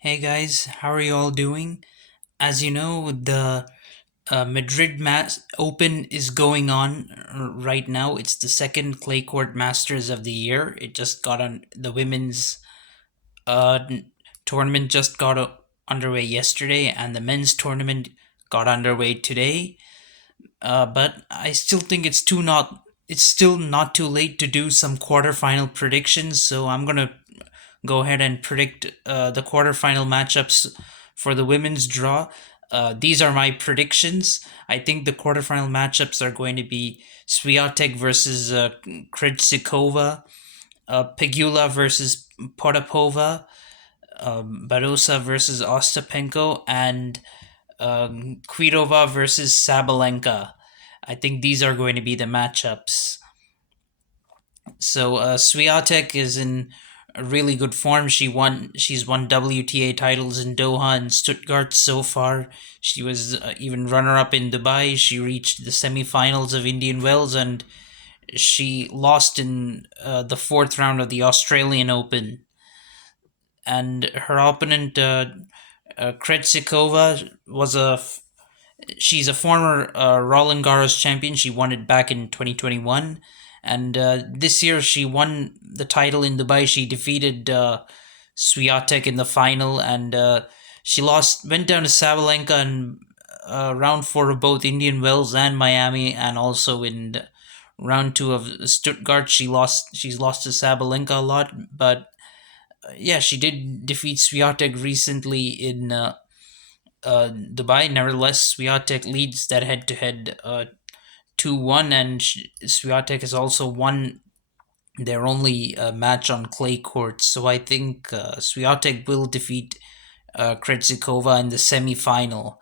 Hey guys, how are you all doing? As you know, the Madrid Open is going on right now. It's the second clay court Masters of the year. It just got on the women's tournament just got underway yesterday, and the men's tournament got underway today. But I still think it's still not too late to do some quarterfinal predictions. So I'm gonna go ahead and predict the quarterfinal matchups for the women's draw. These are my predictions. I think the quarterfinal matchups are going to be Swiatek versus Krejcikova, Pegula versus Potapova, Badosa versus Ostapenko, and Kvitova versus Sabalenka. I think these are going to be the matchups. So Swiatek is in a really good form. She's won WTA titles in Doha and Stuttgart so far. She was even runner up in Dubai. She reached the semifinals of Indian Wells and she lost in the fourth round of the Australian Open. And her opponent, Krejcikova, she's a former Roland Garros champion. She won it back in 2021. And this year she won the title in Dubai. She defeated Swiatek in the final, and went down to Sabalenka in round four of both Indian Wells and Miami, and also in round two of Stuttgart. She's lost to Sabalenka a lot, but yeah, she did defeat Swiatek recently in Dubai. Nevertheless, Swiatek leads that head-to-head 2-1, and Swiatek has also won their only match on clay courts. So I think Swiatek will defeat Krejcikova in the semi-final.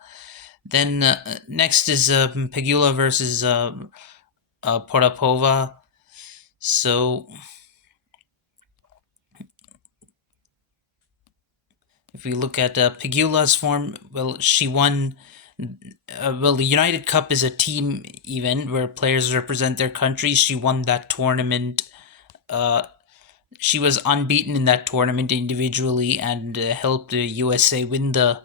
Then next is Pegula versus Potapova. So if we look at Pegula's form, well, she won. The United Cup is a team event where players represent their countries. She won that tournament. Uh, she was unbeaten in that tournament individually and helped the USA win the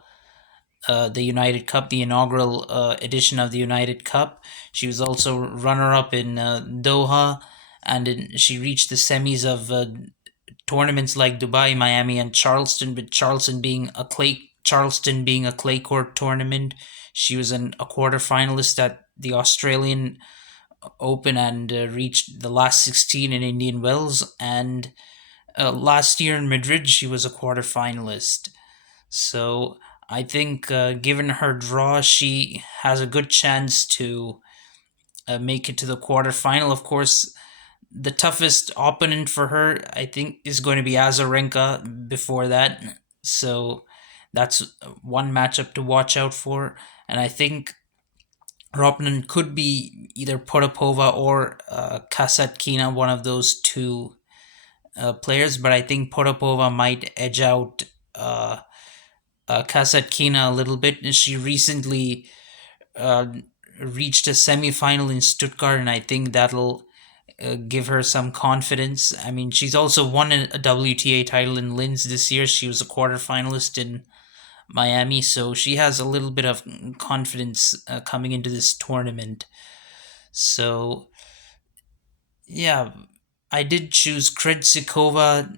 United Cup, the inaugural edition of the United Cup. She was also runner-up in Doha, and she reached the semis of tournaments like Dubai, Miami, and Charleston. With Charleston being a clay court tournament, she was a quarter finalist at the Australian Open and reached the last 16 in Indian Wells. And last year in Madrid, she was a quarter finalist. So I think, given her draw, she has a good chance to make it to the quarterfinal. Of course, the toughest opponent for her, I think, is going to be Azarenka before that. So that's one matchup to watch out for. And I think her opponent could be either Potapova or Kasatkina, one of those two players. But I think Potapova might edge out Kasatkina a little bit. She recently uh, reached a semi-final in Stuttgart, and I think that'll give her some confidence. I mean, she's also won a WTA title in Linz this year. She was a quarterfinalist in Miami, so she has a little bit of confidence coming into this tournament. So, yeah, I did choose Krejcikova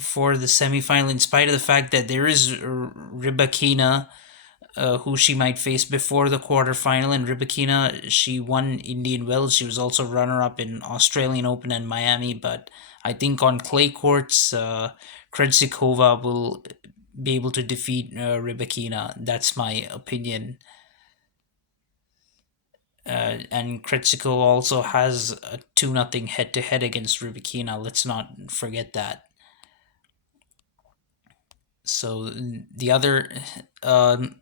for the semifinal, in spite of the fact that there is Rybakina, who she might face before the quarterfinal. And Rybakina, she won Indian Wells. She was also runner-up in Australian Open and Miami. But I think on clay courts, Krejcikova will be able to defeat Rybakina. That's my opinion. And Krejcikova also has a 2-0 head-to-head against Rybakina. Let's not forget that. So the other the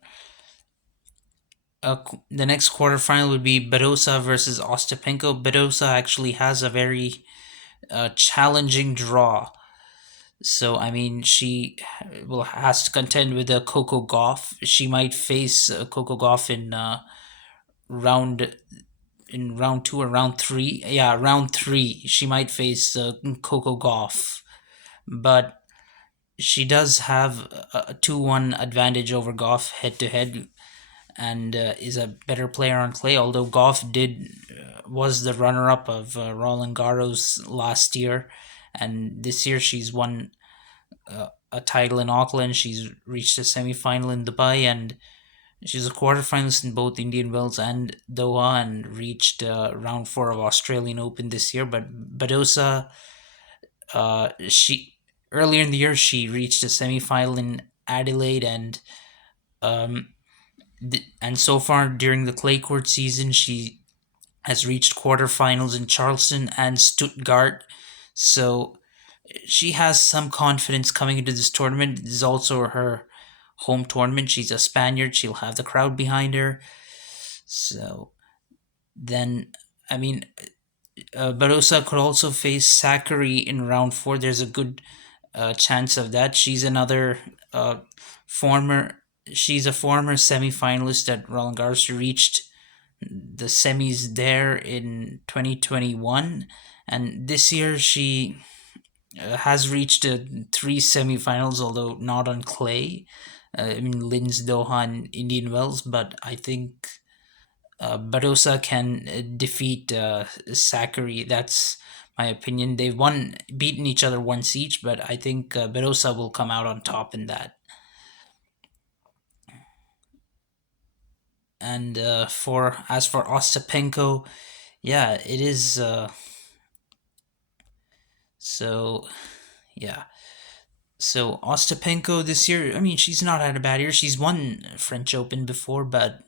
next quarterfinal would be Badosa versus Ostapenko. Badosa actually has a very challenging draw. So I mean, she will has to contend with Coco Gauff. She might face Coco Gauff round in round two or round three. Yeah, round three. She might face Coco Gauff, but she does have a 2-1 advantage over Goff head to head, and is a better player on clay. Although Goff did was the runner up of Roland Garros last year, and this year she's won a title in Auckland. She's reached a semi final in Dubai, and she's a quarterfinalist in both Indian Wells and Doha, and reached round four of Australian Open this year. But Badosa, she earlier in the year she reached a semi final in Adelaide, um, and so far during the clay court season, she has reached quarterfinals in Charleston and Stuttgart. So she has some confidence coming into this tournament. This is also her home tournament. She's a Spaniard. She'll have the crowd behind her. So then, I mean, Barossa could also face Sakari in round four. There's a good chance of that. She's another former. She's a former semi-finalist at Roland Garros. She reached the semis there in 2021, and this year she has reached three semifinals, although not on clay. I mean, Linz, Doha, and Indian Wells, but I think Barossa can defeat Sakari. That's my opinion. They've beaten each other once each, but I think Barossa will come out on top in that. And for as for Ostapenko, yeah, it is. So yeah, so Ostapenko this year. I mean, she's not had a bad year. She's won French Open before, but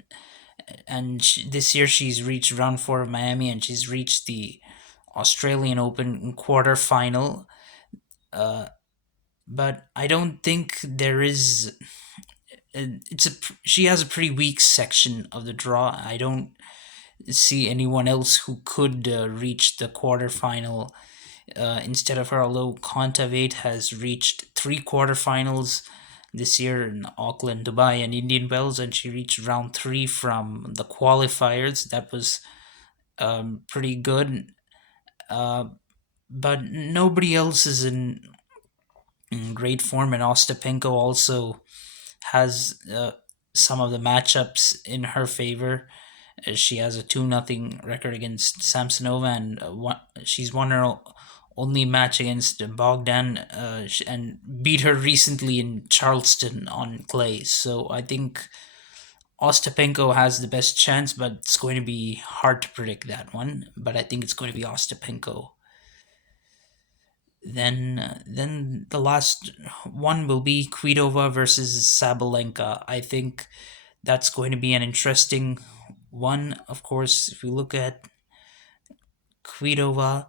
this year she's reached round four of Miami, and she's reached the Australian Open quarter final. Uh, but I don't think there is. It's a she has a pretty weak section of the draw. I don't see anyone else who could reach the quarterfinal instead of her. Although Kontaveit has reached three quarterfinals this year in Auckland, Dubai, and Indian Wells, and she reached round three from the qualifiers. That was pretty good. Uh, but nobody else is in great form, and Ostapenko also has some of the matchups in her favor. She has a 2-0 record against Samsonova, and she's won her only match against Bogdan, and beat her recently in Charleston on clay. So I think Ostapenko has the best chance, but it's going to be hard to predict that one. But I think it's going to be Ostapenko. Then the last one will be Kvitova versus Sabalenka. I think that's going to be an interesting one. Of course, if we look at Kvitova,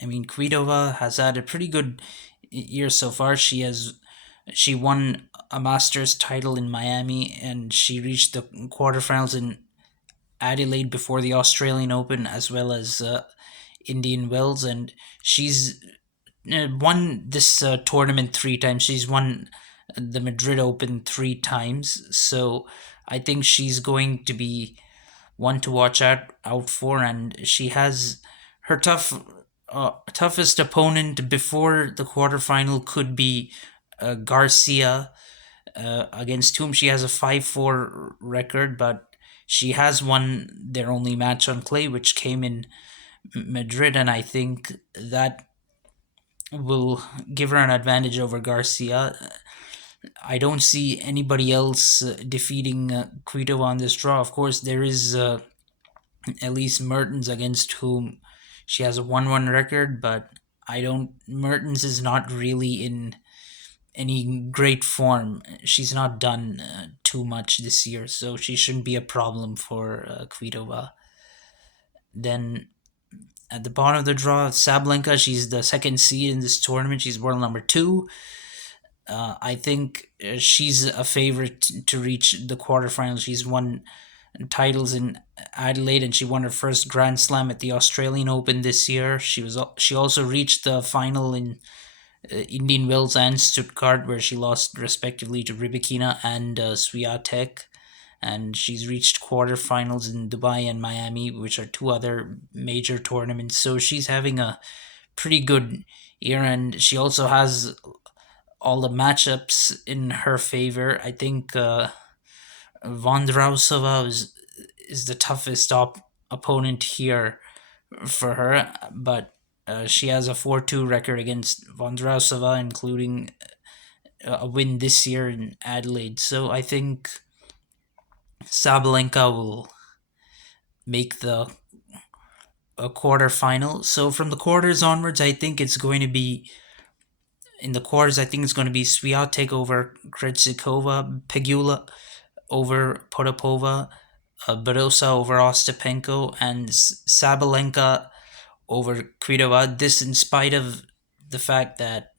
I mean, Kvitova has had a pretty good year so far. She won a Masters title in Miami, and she reached the quarterfinals in Adelaide before the Australian Open, as well as Indian Wells, and she's won this tournament three times. She's won the Madrid Open three times, so I think she's going to be one to watch out for, and she has her toughest opponent before the quarterfinal could be Garcia, against whom she has a 5-4 record, but she has won their only match on clay, which came in Madrid, and I think that will give her an advantage over Garcia. I don't see anybody else defeating Kvitova on this draw. Of course, there is Elise Mertens, against whom she has a 1-1 record, but I don't. Mertens is not really in any great form. She's not done too much this year, so she shouldn't be a problem for Kvitova. Then at the bottom of the draw, Sabalenka, she's the second seed in this tournament. She's world number two. I think she's a favorite to reach the quarterfinals. She's won titles in Adelaide, and she won her first Grand Slam at the Australian Open this year. She also reached the final in Indian Wells and Stuttgart, where she lost respectively to Rybakina and Swiatek. and she's reached quarterfinals in Dubai and Miami, which are two other major tournaments. So she's having a pretty good year, and she also has all the matchups in her favor. I think Vondrausova is the toughest opponent here for her, but she has a 4-2 record against Vondrausova, including a win this year in Adelaide. So I think Sabalenka will make the a quarterfinal. So from the quarters onwards, I think it's going to be in the quarters. I think it's going to be Swiatek over Krejcikova, Pegula over Potapova, Badosa over Ostapenko, and Sabalenka over Kvitova. This, in spite of the fact that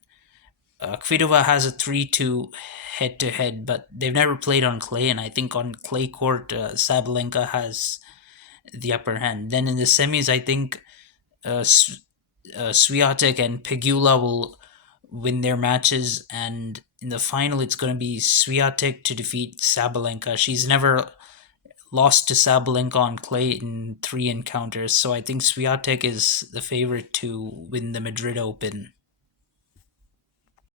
Kvitova has a 3-2 head to head, but they've never played on clay, and I think on clay court, Sabalenka has the upper hand. Then in the semis, I think Swiatek and Pegula will win their matches, and in the final, it's going to be Swiatek to defeat Sabalenka. She's never lost to Sabalenka on clay in 3 encounters, so I think Swiatek is the favorite to win the Madrid Open.